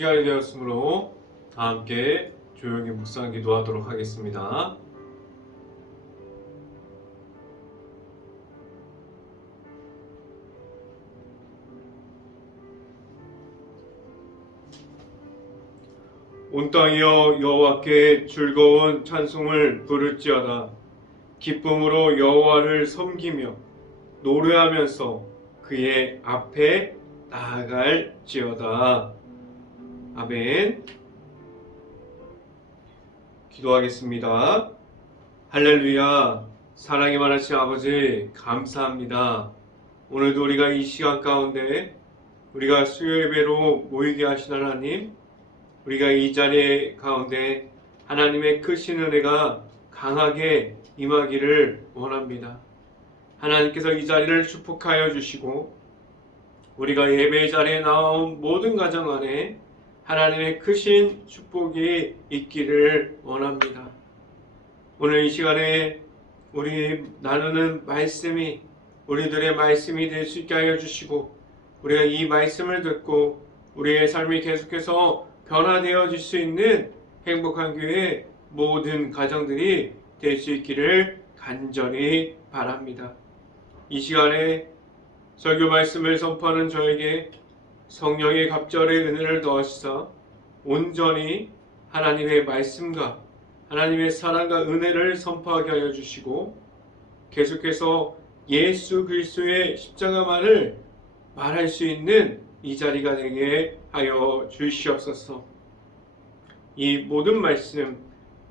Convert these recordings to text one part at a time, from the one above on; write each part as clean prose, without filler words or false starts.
시간이 되었으므로 다 함께 조용히 묵상 기도하도록 하겠습니다. 온 땅이여 여호와께 즐거운 찬송을 부를지어다. 기쁨으로 여호와를 섬기며 노래하면서 그의 앞에 나아갈지어다. 아멘. 기도하겠습니다. 할렐루야. 사랑이 많으신 아버지 감사합니다. 오늘도 우리가 이 시간 가운데 우리가 수요 예배로 모이게 하신 하나님, 우리가 이 자리 가운데 하나님의 크신 은혜가 강하게 임하기를 원합니다. 하나님께서 이 자리를 축복하여 주시고 우리가 예배의 자리에 나온 모든 가정 안에 하나님의 크신 축복이 있기를 원합니다. 오늘 이 시간에 우리 나누는 말씀이 우리들의 말씀이 될 수 있게 하여 주시고 우리가 이 말씀을 듣고 우리의 삶이 계속해서 변화되어질 수 있는 행복한 교회 모든 가정들이 될 수 있기를 간절히 바랍니다. 이 시간에 설교 말씀을 선포하는 저에게 성령의 갑절의 은혜를 더하시사 온전히 하나님의 말씀과 하나님의 사랑과 은혜를 선포하게 하여 주시고 계속해서 예수 그리스도의 십자가만을 말할 수 있는 이 자리가 되게 하여 주시옵소서. 이 모든 말씀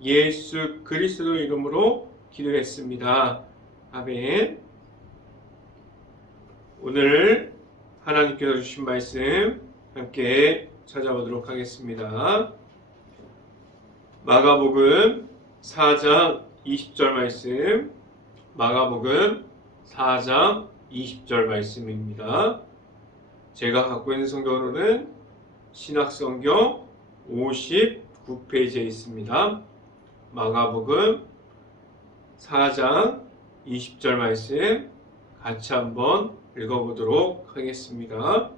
예수 그리스도 이름으로 기도했습니다. 아멘. 오늘 하나님께서 주신 말씀 함께 찾아보도록 하겠습니다. 마가복음 4장 20절 말씀, 마가복음 4장 20절 말씀입니다. 제가 갖고 있는 성경으로는 신학성경 59페이지에 있습니다. 마가복음 4장 20절 말씀 같이 한번 읽어보도록 하겠습니다.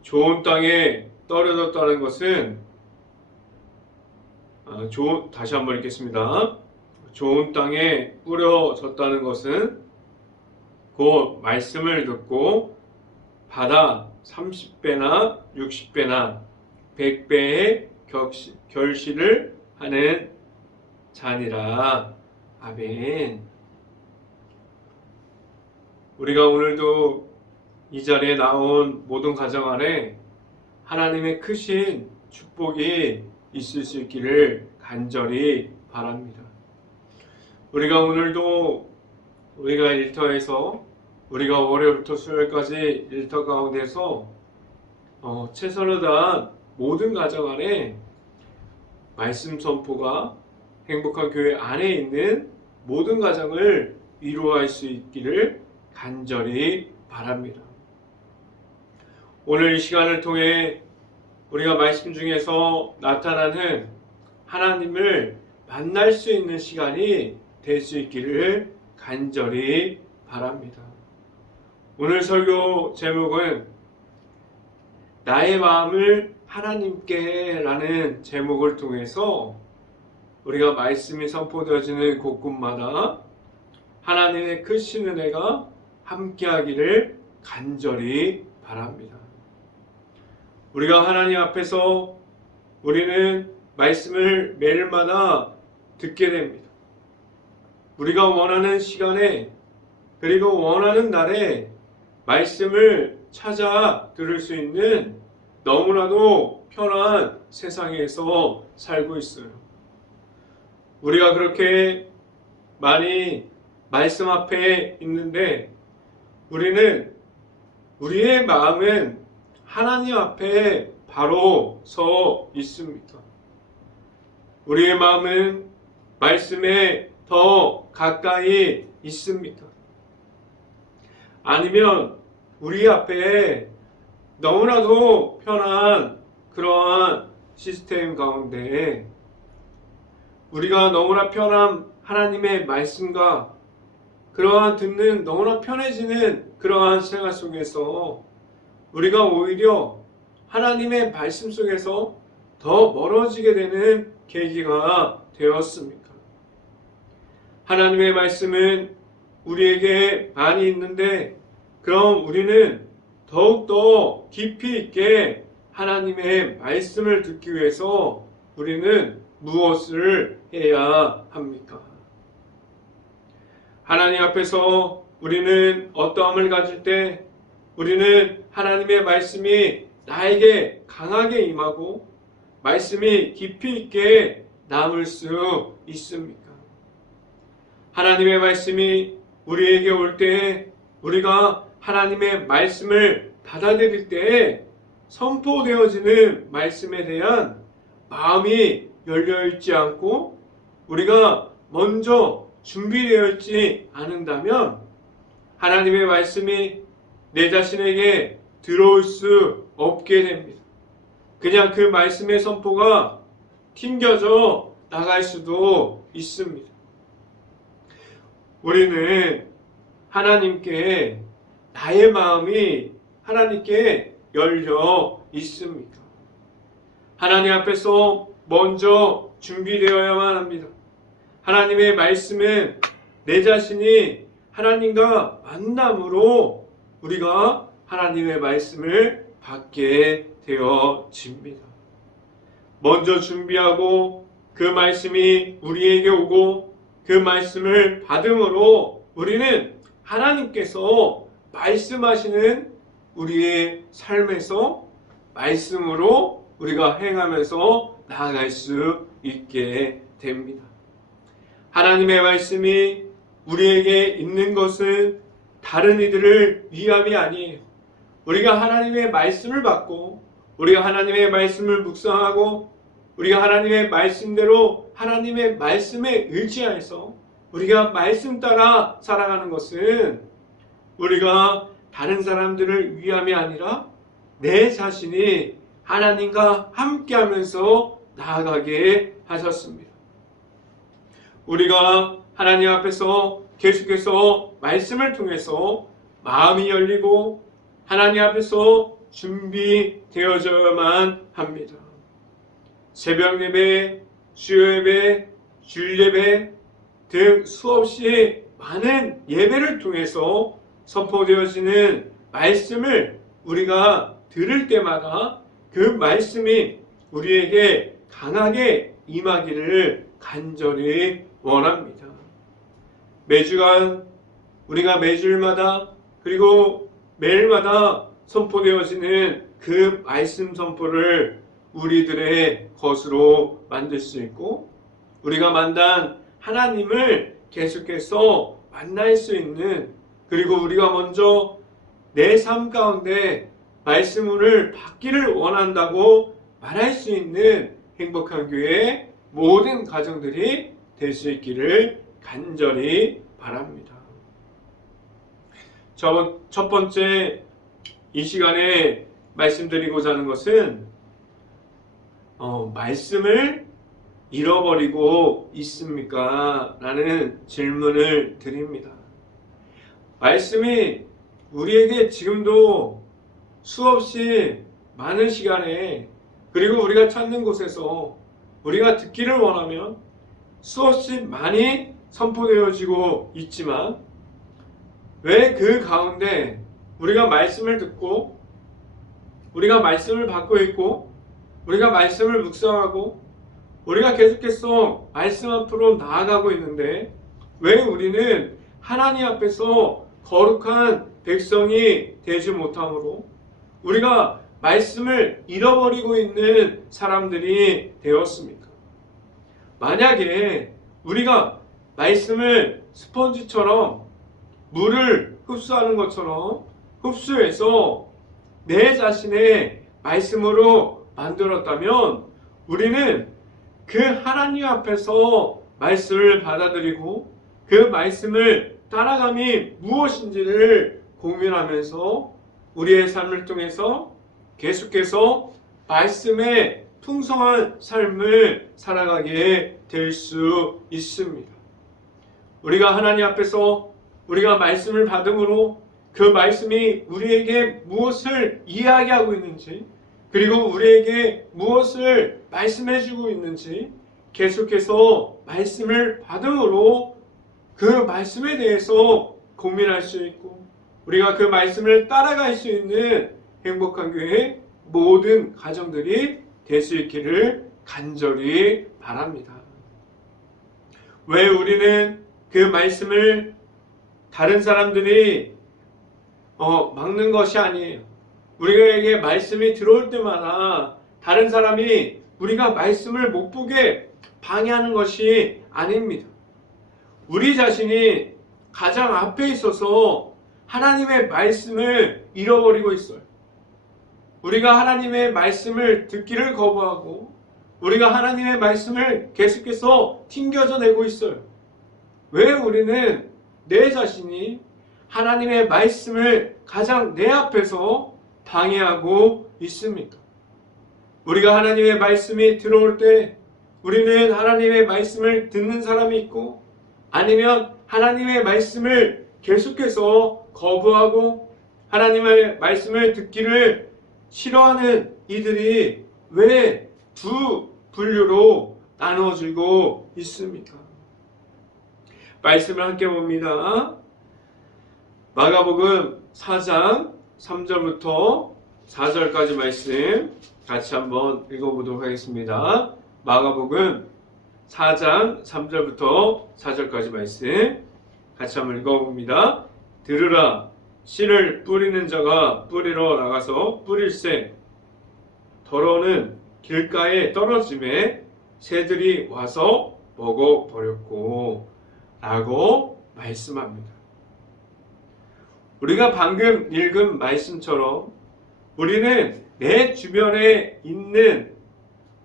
좋은 땅에 떨어졌다는 것은 다시 한번 읽겠습니다. 좋은 땅에 뿌려졌다는 것은 그 말씀을 듣고 받아 30배나 60배나 100배의 결실을 하는 자니라. 아멘. 우리가 오늘도 이 자리에 나온 모든 가정 안에 하나님의 크신 축복이 있을 수 있기를 간절히 바랍니다. 우리가 오늘도 우리가 일터에서 우리가 월요일부터 수요일까지 일터 가운데서 최선을 다한 모든 가정 안에 말씀 선포가 행복한 교회 안에 있는 모든 가정을 위로할 수 있기를 간절히 바랍니다. 오늘 이 시간을 통해 우리가 말씀 중에서 나타나는 하나님을 만날 수 있는 시간이 될 수 있기를 간절히 바랍니다. 오늘 설교 제목은 나의 마음을 하나님께 라는 제목을 통해서 우리가 말씀이 선포되어지는 곳곳마다 하나님의 크신 은혜가 함께하기를 간절히 바랍니다. 우리가 하나님 앞에서 우리는 말씀을 매일마다 듣게 됩니다. 우리가 원하는 시간에 그리고 원하는 날에 말씀을 찾아 들을 수 있는 너무나도 편한 세상에서 살고 있어요. 우리가 그렇게 많이 말씀 앞에 있는데 우리는 우리의 마음은 하나님 앞에 바로 서 있습니다. 우리의 마음은 말씀에 더 가까이 있습니다. 아니면 우리 앞에 너무나도 편한 그러한 시스템 가운데 우리가 너무나 편한 하나님의 말씀과 그러한 듣는 너무나 편해지는 그러한 생활 속에서 우리가 오히려 하나님의 말씀 속에서 더 멀어지게 되는 계기가 되었습니까? 하나님의 말씀은 우리에게 많이 있는데 그럼 우리는 더욱더 깊이 있게 하나님의 말씀을 듣기 위해서 우리는 무엇을 해야 합니까? 하나님 앞에서 우리는 어떠함을 가질 때 우리는 하나님의 말씀이 나에게 강하게 임하고 말씀이 깊이 있게 남을 수 있습니까? 하나님의 말씀이 우리에게 올 때에 우리가 하나님의 말씀을 받아들일 때에 선포되어지는 말씀에 대한 마음이 열려있지 않고 우리가 먼저 준비되어 있지 않는다면 하나님의 말씀이 내 자신에게 들어올 수 없게 됩니다. 그냥 그 말씀의 선포가 튕겨져 나갈 수도 있습니다. 우리는 하나님께 나의 마음이 하나님께 열려 있습니까? 하나님 앞에서 먼저 준비되어야만 합니다. 하나님의 말씀은 내 자신이 하나님과 만남으로 우리가 하나님의 말씀을 받게 되어집니다. 먼저 준비하고 그 말씀이 우리에게 오고 그 말씀을 받음으로 우리는 하나님께서 말씀하시는 우리의 삶에서 말씀으로 우리가 행하면서 나아갈 수 있게 됩니다. 하나님의 말씀이 우리에게 있는 것은 다른 이들을 위함이 아니에요. 우리가 하나님의 말씀을 받고 우리가 하나님의 말씀을 묵상하고 우리가 하나님의 말씀대로 하나님의 말씀에 의지해서 우리가 말씀 따라 살아가는 것은 우리가 다른 사람들을 위함이 아니라 내 자신이 하나님과 함께하면서 나아가게 하셨습니다. 우리가 하나님 앞에서 계속해서 말씀을 통해서 마음이 열리고 하나님 앞에서 준비되어져야만 합니다. 새벽 예배, 주요 예배, 주일 예배 등 수없이 많은 예배를 통해서 선포되어지는 말씀을 우리가 들을 때마다 그 말씀이 우리에게 강하게 임하기를 간절히 원합니다. 매주간 우리가 매주일마다 그리고 매일마다 선포되어지는 그 말씀 선포를 우리들의 것으로 만들 수 있고 우리가 만난 하나님을 계속해서 만날 수 있는 그리고 우리가 먼저 내 삶 가운데 말씀을 받기를 원한다고 말할 수 있는 행복한 교회 모든 가정들이 될 수 있기를 간절히 바랍니다. 첫 번째 이 시간에 말씀드리고자 하는 것은 말씀을 잃어버리고 있습니까? 라는 질문을 드립니다. 말씀이 우리에게 지금도 수없이 많은 시간에 그리고 우리가 찾는 곳에서 우리가 듣기를 원하면 수없이 많이 선포되어지고 있지만 왜 그 가운데 우리가 말씀을 듣고 우리가 말씀을 받고 있고 우리가 말씀을 묵상하고 우리가 계속해서 말씀 앞으로 나아가고 있는데 왜 우리는 하나님 앞에서 거룩한 백성이 되지 못함으로 우리가 말씀을 잃어버리고 있는 사람들이 되었습니까? 만약에 우리가 말씀을 스펀지처럼 물을 흡수하는 것처럼 흡수해서 내 자신의 말씀으로 만들었다면 우리는 그 하나님 앞에서 말씀을 받아들이고 그 말씀을 따라감이 무엇인지를 고민하면서 우리의 삶을 통해서 계속해서 말씀의 풍성한 삶을 살아가게 될 수 있습니다. 우리가 하나님 앞에서 우리가 말씀을 받음으로 그 말씀이 우리에게 무엇을 이야기하고 있는지 그리고 우리에게 무엇을 말씀해주고 있는지 계속해서 말씀을 받음으로 그 말씀에 대해서 고민할 수 있고 우리가 그 말씀을 따라갈 수 있는 행복한 교회 모든 가정들이 될 수 있기를 간절히 바랍니다. 왜 우리는 그 말씀을 다른 사람들이 막는 것이 아니에요. 우리에게 말씀이 들어올 때마다 다른 사람이 우리가 말씀을 못 보게 방해하는 것이 아닙니다. 우리 자신이 가장 앞에 있어서 하나님의 말씀을 잃어버리고 있어요. 우리가 하나님의 말씀을 듣기를 거부하고 우리가 하나님의 말씀을 계속해서 튕겨져 내고 있어요. 왜 우리는 내 자신이 하나님의 말씀을 가장 내 앞에서 방해하고 있습니까? 우리가 하나님의 말씀이 들어올 때 우리는 하나님의 말씀을 듣는 사람이 있고 아니면 하나님의 말씀을 계속해서 거부하고 하나님의 말씀을 듣기를 싫어하는 이들이 왜 두 분류로 나눠지고 있습니까? 말씀을 함께 봅니다. 마가복음 4장 3절부터 4절까지 말씀 같이 한번 읽어보도록 하겠습니다. 마가복음 4장 3절부터 4절까지 말씀 같이 한번 읽어봅니다. 들으라, 씨를 뿌리는 자가 뿌리러 나가서 뿌릴새 더러는 길가에 떨어짐에 새들이 와서 먹어버렸고 라고 말씀합니다. 우리가 방금 읽은 말씀처럼 우리는 내 주변에 있는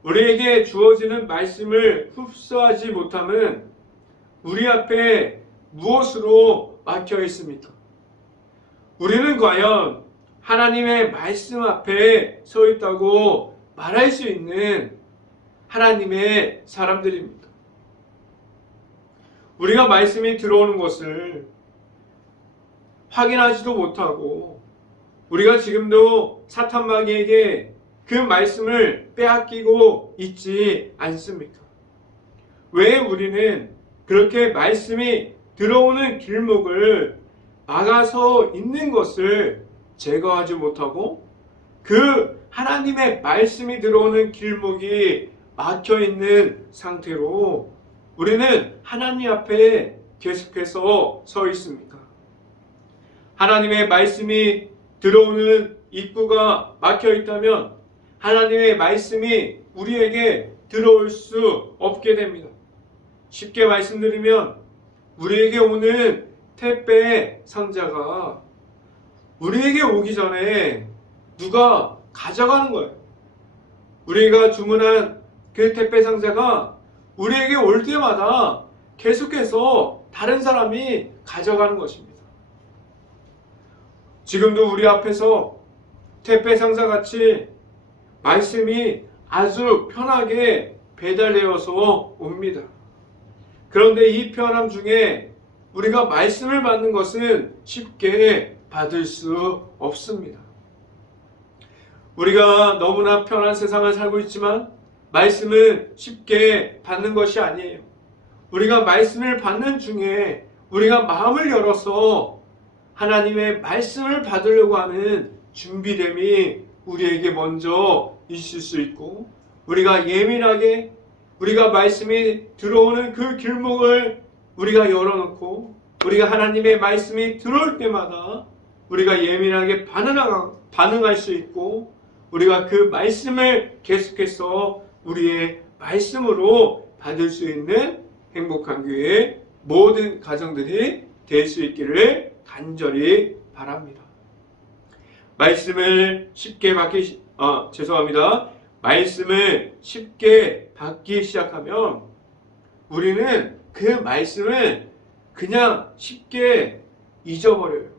우리에게 주어지는 말씀을 흡수하지 못하면 우리 앞에 무엇으로 막혀 있습니까? 우리는 과연 하나님의 말씀 앞에 서 있다고 말할 수 있는 하나님의 사람들입니다. 우리가 말씀이 들어오는 것을 확인하지도 못하고 우리가 지금도 사탄 마귀에게 그 말씀을 빼앗기고 있지 않습니까? 왜 우리는 그렇게 말씀이 들어오는 길목을 막아서 있는 것을 제거하지 못하고 그 하나님의 말씀이 들어오는 길목이 막혀 있는 상태로 우리는 하나님 앞에 계속해서 서 있습니까? 하나님의 말씀이 들어오는 입구가 막혀 있다면 하나님의 말씀이 우리에게 들어올 수 없게 됩니다. 쉽게 말씀드리면 우리에게 오는 택배 상자가 우리에게 오기 전에 누가 가져가는 거예요. 우리가 주문한 그 택배 상자가 우리에게 올 때마다 계속해서 다른 사람이 가져가는 것입니다. 지금도 우리 앞에서 택배 상자같이 말씀이 아주 편하게 배달되어서 옵니다. 그런데 이 편함 중에 우리가 말씀을 받는 것은 쉽게 받을 수 없습니다. 우리가 너무나 편한 세상을 살고 있지만 말씀은 쉽게 받는 것이 아니에요. 우리가 말씀을 받는 중에 우리가 마음을 열어서 하나님의 말씀을 받으려고 하는 준비됨이 우리에게 먼저 있을 수 있고 우리가 예민하게 우리가 말씀이 들어오는 그 길목을 우리가 열어놓고 우리가 하나님의 말씀이 들어올 때마다 우리가 예민하게 반응할 수 있고 우리가 그 말씀을 계속해서 우리의 말씀으로 받을 수 있는 행복한 교회의 모든 가정들이 될 수 있기를 간절히 바랍니다. 말씀을 쉽게 말씀을 쉽게 받기 시작하면 우리는 그 말씀을 그냥 쉽게 잊어버려요.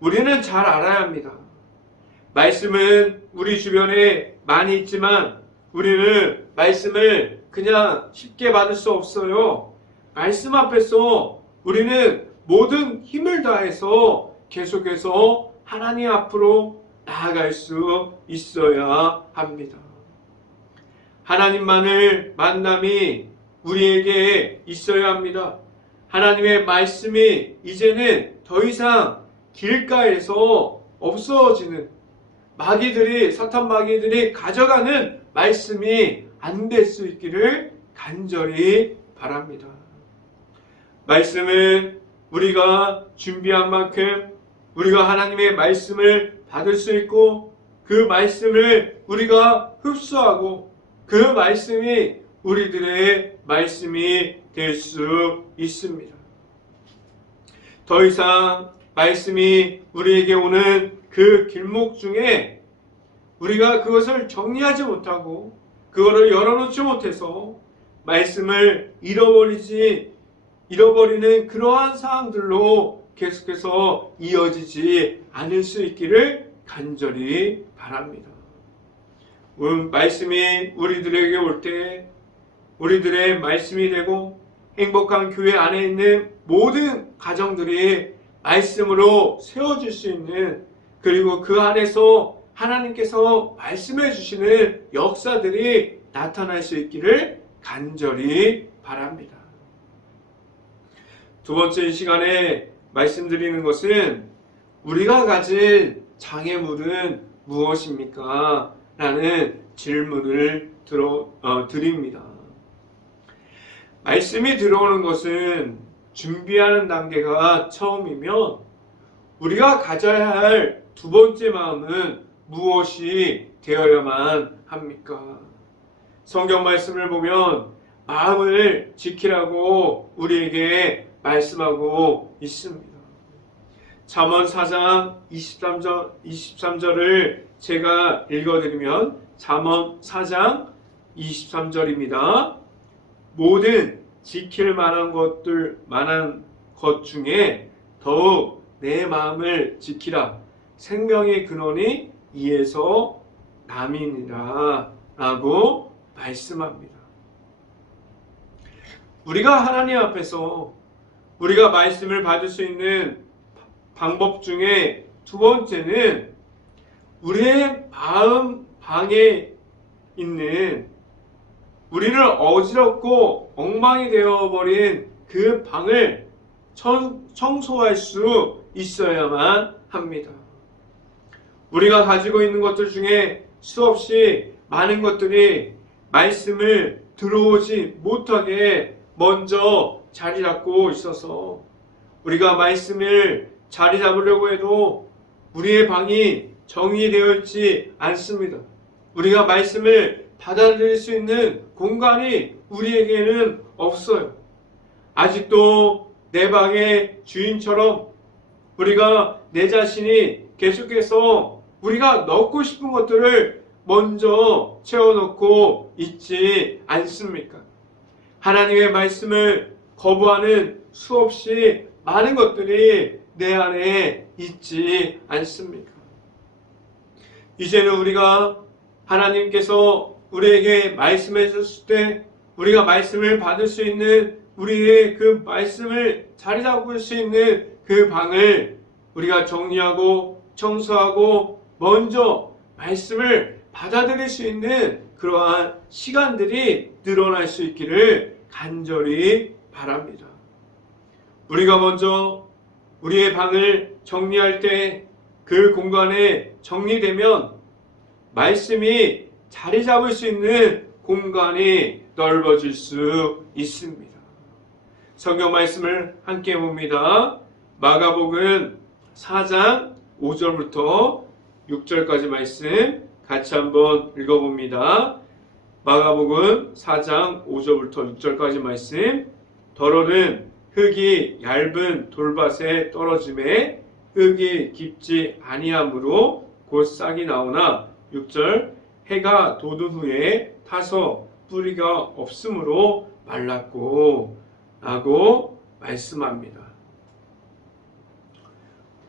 우리는 잘 알아야 합니다. 말씀은 우리 주변에 많이 있지만 우리는 말씀을 그냥 쉽게 받을 수 없어요. 말씀 앞에서 우리는 모든 힘을 다해서 계속해서 하나님 앞으로 나아갈 수 있어야 합니다. 하나님만을 만남이 우리에게 있어야 합니다. 하나님의 말씀이 이제는 더 이상 길가에서 없어지는 사탄 마귀들이 가져가는 말씀이 안 될 수 있기를 간절히 바랍니다. 말씀은 우리가 준비한 만큼 우리가 하나님의 말씀을 받을 수 있고 그 말씀을 우리가 흡수하고 그 말씀이 우리들의 말씀이 될 수 있습니다. 더 이상 말씀이 우리에게 오는 그 길목 중에 우리가 그것을 정리하지 못하고 그거를 열어놓지 못해서 말씀을 잃어버리는 그러한 상황들로 계속해서 이어지지 않을 수 있기를 간절히 바랍니다. 말씀이 우리들에게 올 때 우리들의 말씀이 되고 행복한 교회 안에 있는 모든 가정들이 말씀으로 세워질 수 있는, 그리고 그 안에서 하나님께서 말씀해 주시는 역사들이 나타날 수 있기를 간절히 바랍니다. 두 번째 시간에 말씀드리는 것은 우리가 가질 장애물은 무엇입니까? 라는 질문을 드립니다. 말씀이 들어오는 것은 준비하는 단계가 처음이면 우리가 가져야 할 두 번째 마음은 무엇이 되어야만 합니까? 성경 말씀을 보면 마음을 지키라고 우리에게 말씀하고 있습니다. 잠언 4장 23절을 제가 읽어드리면 잠언 4장 23절입니다. 모든 지킬 만한 것 중에 더욱 내 마음을 지키라. 생명의 근원이 이에서 남이니라 라고 말씀합니다. 우리가 하나님 앞에서 우리가 말씀을 받을 수 있는 방법 중에 두 번째는 우리의 마음 방에 있는, 우리를 어지럽고 엉망이 되어버린 그 방을 청소할 수 있어야만 합니다. 우리가 가지고 있는 것들 중에 수없이 많은 것들이 말씀을 들어오지 못하게 먼저 자리 잡고 있어서 우리가 말씀을 자리 잡으려고 해도 우리의 방이 정리되어 있지 않습니다. 우리가 말씀을 받아들일 수 있는 공간이 우리에게는 없어요. 아직도 내 방의 주인처럼 우리가 내 자신이 계속해서 우리가 넣고 싶은 것들을 먼저 채워놓고 있지 않습니까? 하나님의 말씀을 거부하는 수없이 많은 것들이 내 안에 있지 않습니까? 이제는 우리가 하나님께서 우리에게 말씀해 주셨을 때 우리가 말씀을 받을 수 있는, 우리의 그 말씀을 자리 잡을 수 있는 그 방을 우리가 정리하고 청소하고 먼저 말씀을 받아들일 수 있는 그러한 시간들이 늘어날 수 있기를 간절히 바랍니다. 우리가 먼저 우리의 방을 정리할 때 그 공간에 정리되면 말씀이 자리 잡을 수 있는 공간이 넓어질 수 있습니다. 성경 말씀을 함께 봅니다. 마가복음 4장 5절부터 6절까지 말씀 같이 한번 읽어봅니다. 마가복음 4장 5절부터 6절까지 말씀. 더러는 흙이 얇은 돌밭에 떨어짐에 흙이 깊지 아니하므로 곧 싹이 나오나 6절 해가 돋은 후에 타서 뿌리가 없으므로 말랐고 라고 말씀합니다.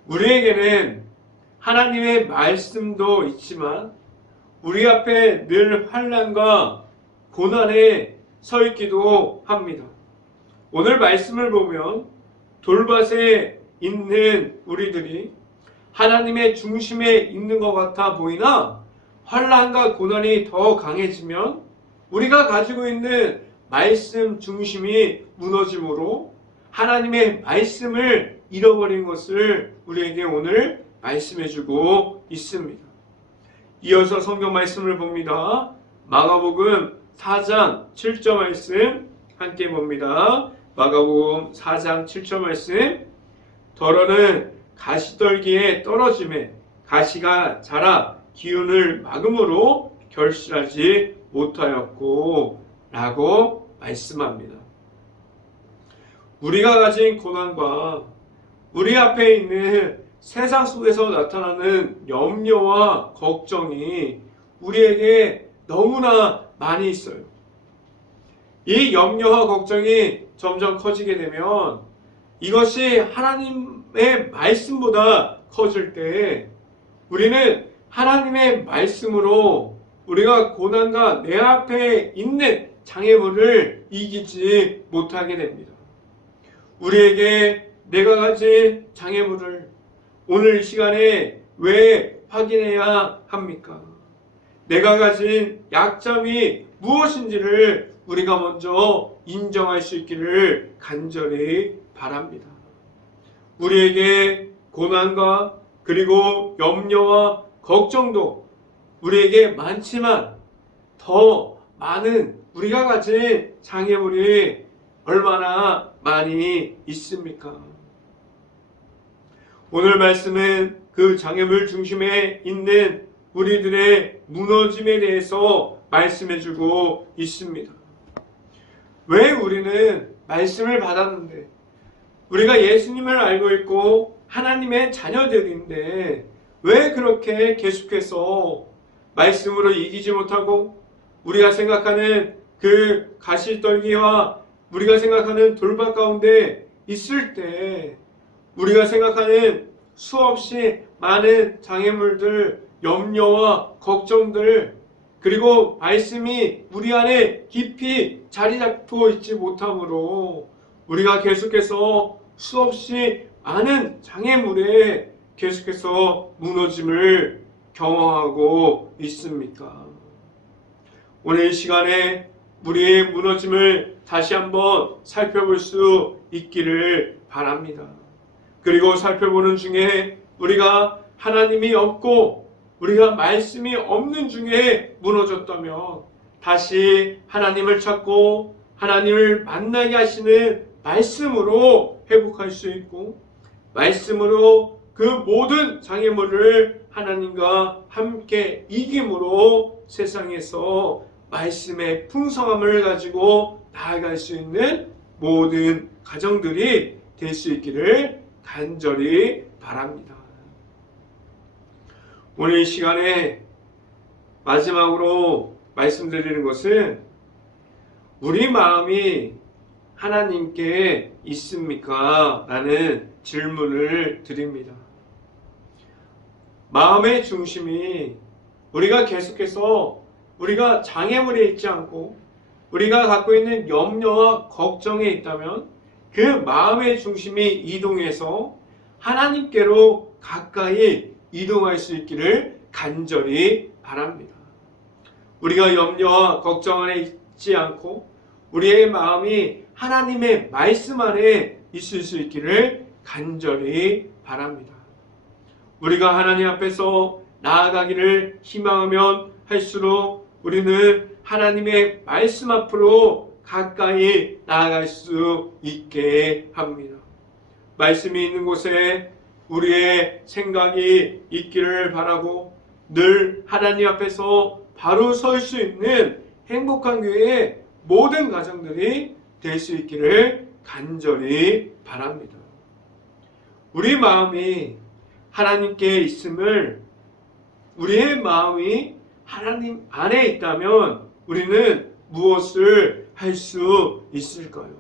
우리에게는 하나님의 말씀도 있지만 우리 앞에 늘 환난과 고난에 서 있기도 합니다. 오늘 말씀을 보면 돌밭에 있는 우리들이 하나님의 중심에 있는 것 같아 보이나 환난과 고난이 더 강해지면 우리가 가지고 있는 말씀 중심이 무너짐으로 하나님의 말씀을 잃어버린 것을 우리에게 오늘 말씀해주고 있습니다. 이어서 성경 말씀을 봅니다. 마가복음 4장 7절 말씀 함께 봅니다. 마가복음 4장 7절 말씀. 더러는 가시떨기에 떨어짐에 가시가 자라 기운을 막음으로 결실하지 못하였고 라고 말씀합니다. 우리가 가진 고난과 우리 앞에 있는 세상 속에서 나타나는 염려와 걱정이 우리에게 너무나 많이 있어요. 이 염려와 걱정이 점점 커지게 되면 이것이 하나님의 말씀보다 커질 때 우리는 하나님의 말씀으로 우리가 고난과 내 앞에 있는 장애물을 이기지 못하게 됩니다. 우리에게 내가 가진 장애물을 오늘 이 시간에 왜 확인해야 합니까? 내가 가진 약점이 무엇인지를 우리가 먼저 인정할 수 있기를 간절히 바랍니다. 우리에게 고난과 그리고 염려와 걱정도 우리에게 많지만 더 많은 우리가 가진 장애물이 얼마나 많이 있습니까? 오늘 말씀은 그 장애물 중심에 있는 우리들의 무너짐에 대해서 말씀해주고 있습니다. 왜 우리는 말씀을 받았는데 우리가 예수님을 알고 있고 하나님의 자녀들인데 왜 그렇게 계속해서 말씀으로 이기지 못하고 우리가 생각하는 그 가시떨기와 우리가 생각하는 돌밭 가운데 있을 때 우리가 생각하는 수없이 많은 장애물들, 염려와 걱정들 그리고 말씀이 우리 안에 깊이 자리 잡고 있지 못함으로 우리가 계속해서 수없이 많은 장애물에 계속해서 무너짐을 경험하고 있습니까? 오늘 이 시간에 우리의 무너짐을 다시 한번 살펴볼 수 있기를 바랍니다. 그리고 살펴보는 중에 우리가 하나님이 없고 우리가 말씀이 없는 중에 무너졌다면 다시 하나님을 찾고 하나님을 만나게 하시는 말씀으로 회복할 수 있고 말씀으로 그 모든 장애물을 하나님과 함께 이김으로 세상에서 말씀의 풍성함을 가지고 나아갈 수 있는 모든 가정들이 될 수 있기를 간절히 바랍니다. 오늘 이 시간에 마지막으로 말씀드리는 것은 우리 마음이 하나님께 있습니까? 라는 질문을 드립니다. 마음의 중심이 우리가 계속해서 우리가 장애물에 있지 않고 우리가 갖고 있는 염려와 걱정에 있다면 그 마음의 중심이 이동해서 하나님께로 가까이 이동할 수 있기를 간절히 바랍니다. 우리가 염려와 걱정 안에 있지 않고 우리의 마음이 하나님의 말씀 안에 있을 수 있기를 간절히 바랍니다. 우리가 하나님 앞에서 나아가기를 희망하면 할수록 우리는 하나님의 말씀 앞으로 가까이 나아갈 수 있게 합니다. 말씀이 있는 곳에 우리의 생각이 있기를 바라고 늘 하나님 앞에서 바로 설 수 있는 행복한 교회의 모든 가정들이 될 수 있기를 간절히 바랍니다. 우리 마음이 하나님께 있음을 우리의 마음이 하나님 안에 있다면 우리는 무엇을 할 수 있을까요?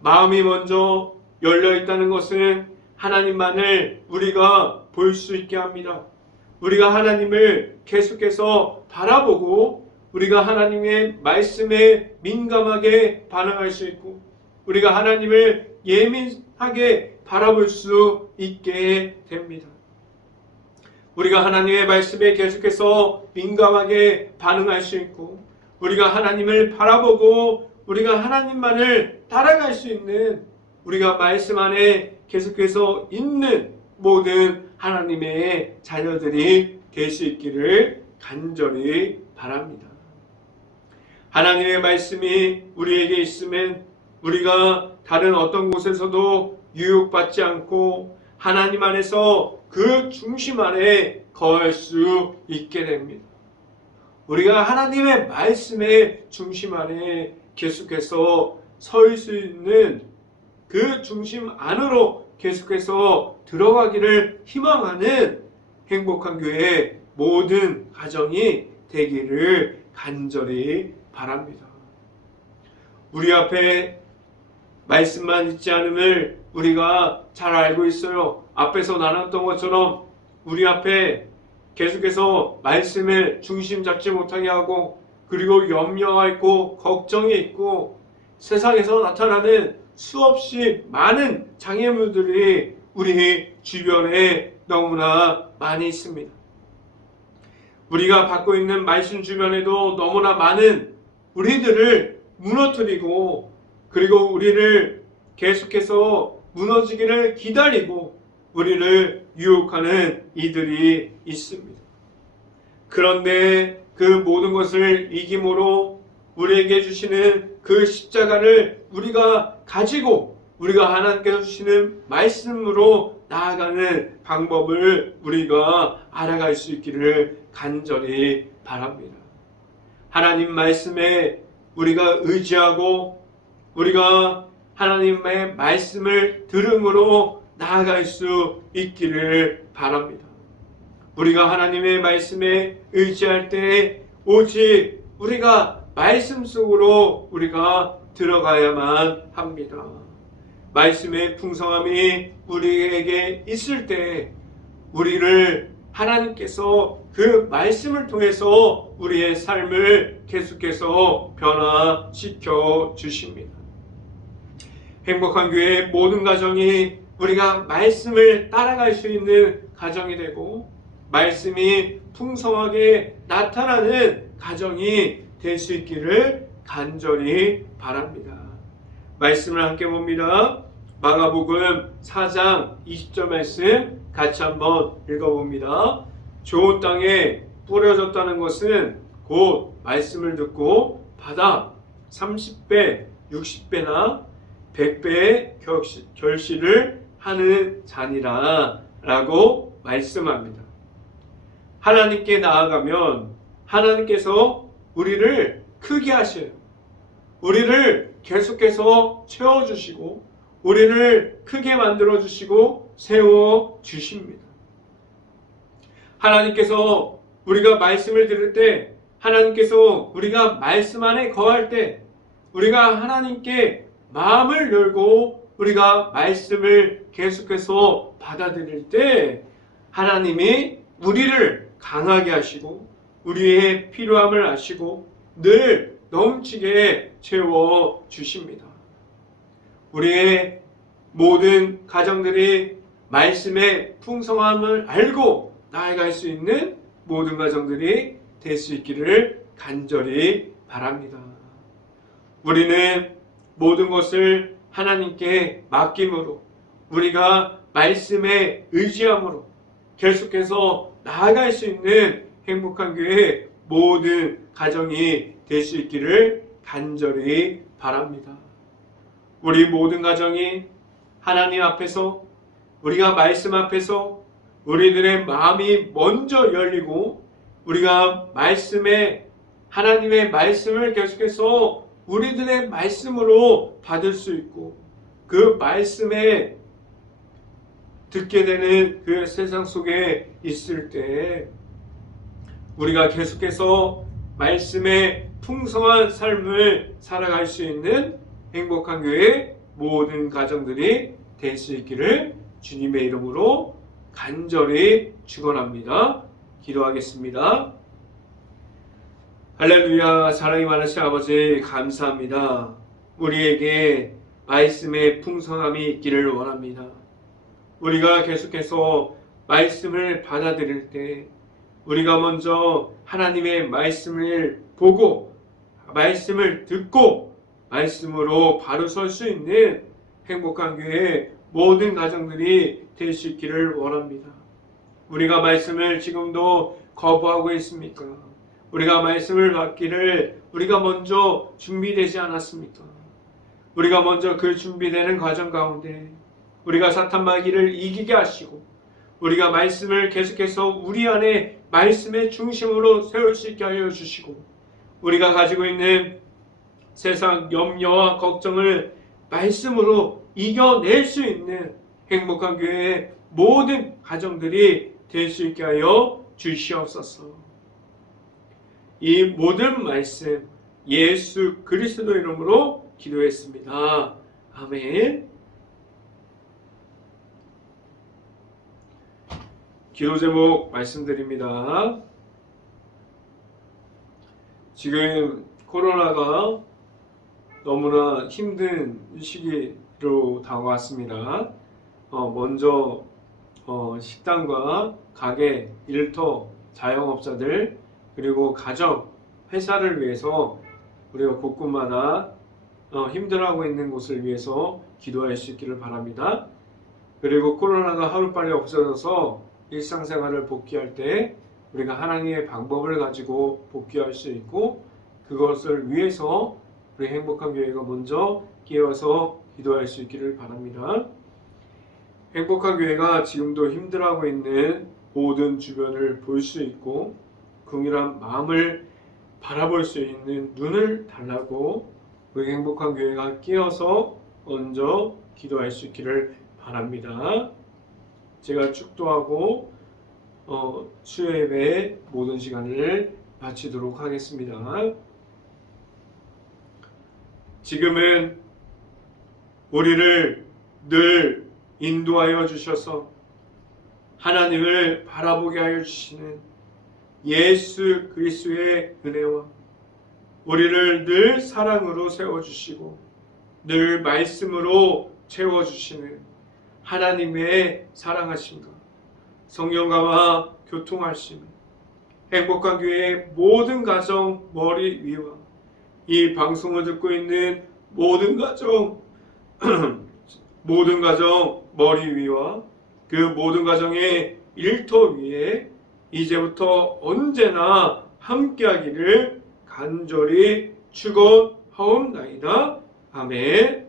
마음이 먼저 열려 있다는 것은 하나님만을 우리가 볼 수 있게 합니다. 우리가 하나님을 계속해서 바라보고 우리가 하나님의 말씀에 민감하게 반응할 수 있고 우리가 하나님을 예민하게 바라볼 수 있게 됩니다. 우리가 하나님의 말씀에 계속해서 민감하게 반응할 수 있고, 우리가 하나님을 바라보고 우리가 하나님만을 따라갈 수 있는, 우리가 말씀 안에 계속해서 있는 모든 하나님의 자녀들이 될 수 있기를 간절히 바랍니다. 하나님의 말씀이 우리에게 있으면 우리가 다른 어떤 곳에서도 유혹받지 않고 하나님 안에서 그 중심 안에 거할 수 있게 됩니다. 우리가 하나님의 말씀의 중심 안에 계속해서 설 수 있는 그 중심 안으로 계속해서 들어가기를 희망하는 행복한 교회 모든 가정이 되기를 간절히 바랍니다. 우리 앞에 말씀만 있지 않음을 우리가 잘 알고 있어요. 앞에서 나눴던 것처럼 우리 앞에 계속해서 말씀을 중심 잡지 못하게 하고, 그리고 염려가 있고 걱정이 있고 세상에서 나타나는 수없이 많은 장애물들이 우리 주변에 너무나 많이 있습니다. 우리가 받고 있는 말씀 주변에도 너무나 많은 우리들을 무너뜨리고, 그리고 우리를 계속해서 무너지기를 기다리고 우리를 유혹하는 이들이 있습니다. 그런데 그 모든 것을 이김으로 우리에게 주시는 그 십자가를 우리가 가지고 우리가 하나님께서 주시는 말씀으로 나아가는 방법을 우리가 알아갈 수 있기를 간절히 바랍니다. 하나님 말씀에 우리가 의지하고 우리가 하나님의 말씀을 들음으로 나아갈 수 있기를 바랍니다. 우리가 하나님의 말씀에 의지할 때 오직 우리가 말씀 속으로 우리가 들어가야만 합니다. 말씀의 풍성함이 우리에게 있을 때 우리를 하나님께서 그 말씀을 통해서 우리의 삶을 계속해서 변화시켜 주십니다. 행복한 교회의 모든 가정이 우리가 말씀을 따라갈 수 있는 가정이 되고 말씀이 풍성하게 나타나는 가정이 될 수 있기를 간절히 바랍니다. 말씀을 함께 봅니다. 마가복음 4장 20절 말씀 같이 한번 읽어봅니다. 좋은 땅에 뿌려졌다는 것은 곧 말씀을 듣고 받아 30배, 60배나 100배의 결실을 하는 자니라 라고 말씀합니다. 하나님께 나아가면 하나님께서 우리를 크게 하셔요. 우리를 계속해서 채워주시고 우리를 크게 만들어주시고 세워주십니다. 하나님께서 우리가 말씀을 들을 때, 하나님께서 우리가 말씀 안에 거할 때, 우리가 하나님께 마음을 열고 우리가 말씀을 계속해서 받아들일 때 하나님이 우리를 강하게 하시고 우리의 필요함을 아시고 늘 넘치게 채워주십니다. 우리의 모든 가정들이 말씀의 풍성함을 알고 나아갈 수 있는 모든 가정들이 될 수 있기를 간절히 바랍니다. 우리는 모든 것을 하나님께 맡김으로 우리가 말씀에 의지함으로 계속해서 나아갈 수 있는 행복한 교회의 모든 가정이 될 수 있기를 간절히 바랍니다. 우리 모든 가정이 하나님 앞에서 우리가 말씀 앞에서 우리들의 마음이 먼저 열리고 우리가 말씀에 하나님의 말씀을 계속해서 우리들의 말씀으로 받을 수 있고 그 말씀에 듣게 되는 그 세상 속에 있을 때 우리가 계속해서 말씀의 풍성한 삶을 살아갈 수 있는 행복한 교회의 모든 가정들이 될 수 있기를 주님의 이름으로 간절히 축원합니다. 기도하겠습니다. 할렐루야. 사랑이 많으신 아버지 감사합니다. 우리에게 말씀의 풍성함이 있기를 원합니다. 우리가 계속해서 말씀을 받아들일 때 우리가 먼저 하나님의 말씀을 보고 말씀을 듣고 말씀으로 바로 설 수 있는 행복한 교회 모든 가정들이 될 수 있기를 원합니다. 우리가 말씀을 지금도 거부하고 있습니까? 우리가 말씀을 받기를 우리가 먼저 준비되지 않았습니까? 우리가 먼저 그 준비되는 과정 가운데 우리가 사탄 마귀를 이기게 하시고 우리가 말씀을 계속해서 우리 안에 말씀의 중심으로 세울 수 있게 하여 주시고 우리가 가지고 있는 세상 염려와 걱정을 말씀으로 이겨낼 수 있는 행복한 교회의 모든 가정들이 될 수 있게 하여 주시옵소서. 이 모든 말씀 예수 그리스도 이름으로 기도했습니다. 아멘. 기도 제목 말씀드립니다. 지금 코로나가 너무나 힘든 시기로 다가왔습니다. 먼저 식당과 가게, 일터, 자영업자들 그리고 가정, 회사를 위해서 우리가 곳곳마다 힘들어하고 있는 곳을 위해서 기도할 수 있기를 바랍니다. 그리고 코로나가 하루빨리 없어져서 일상생활을 복귀할 때 우리가 하나님의 방법을 가지고 복귀할 수 있고 그것을 위해서 우리 행복한 교회가 먼저 깨어서 기도할 수 있기를 바랍니다. 행복한 교회가 지금도 힘들어하고 있는 모든 주변을 볼 수 있고 긍휼한 마음을 바라볼 수 있는 눈을 달라고 우리 행복한 교회가 깨어서 먼저 기도할 수 있기를 바랍니다. 제가 축도하고 수요 예배의 모든 시간을 마치도록 하겠습니다. 지금은 우리를 늘 인도하여 주셔서 하나님을 바라보게 하여 주시는 예수 그리스도의 은혜와 우리를 늘 사랑으로 세워주시고 늘 말씀으로 채워주시는 하나님의 사랑하심과 성령과 교통하심 행복한 교회의 모든 가정 머리 위와 이 방송을 듣고 있는 모든 가정 모든 가정 머리 위와 그 모든 가정의 일터 위에 이제부터 언제나 함께하기를 간절히 축원하옵나이다. 아멘.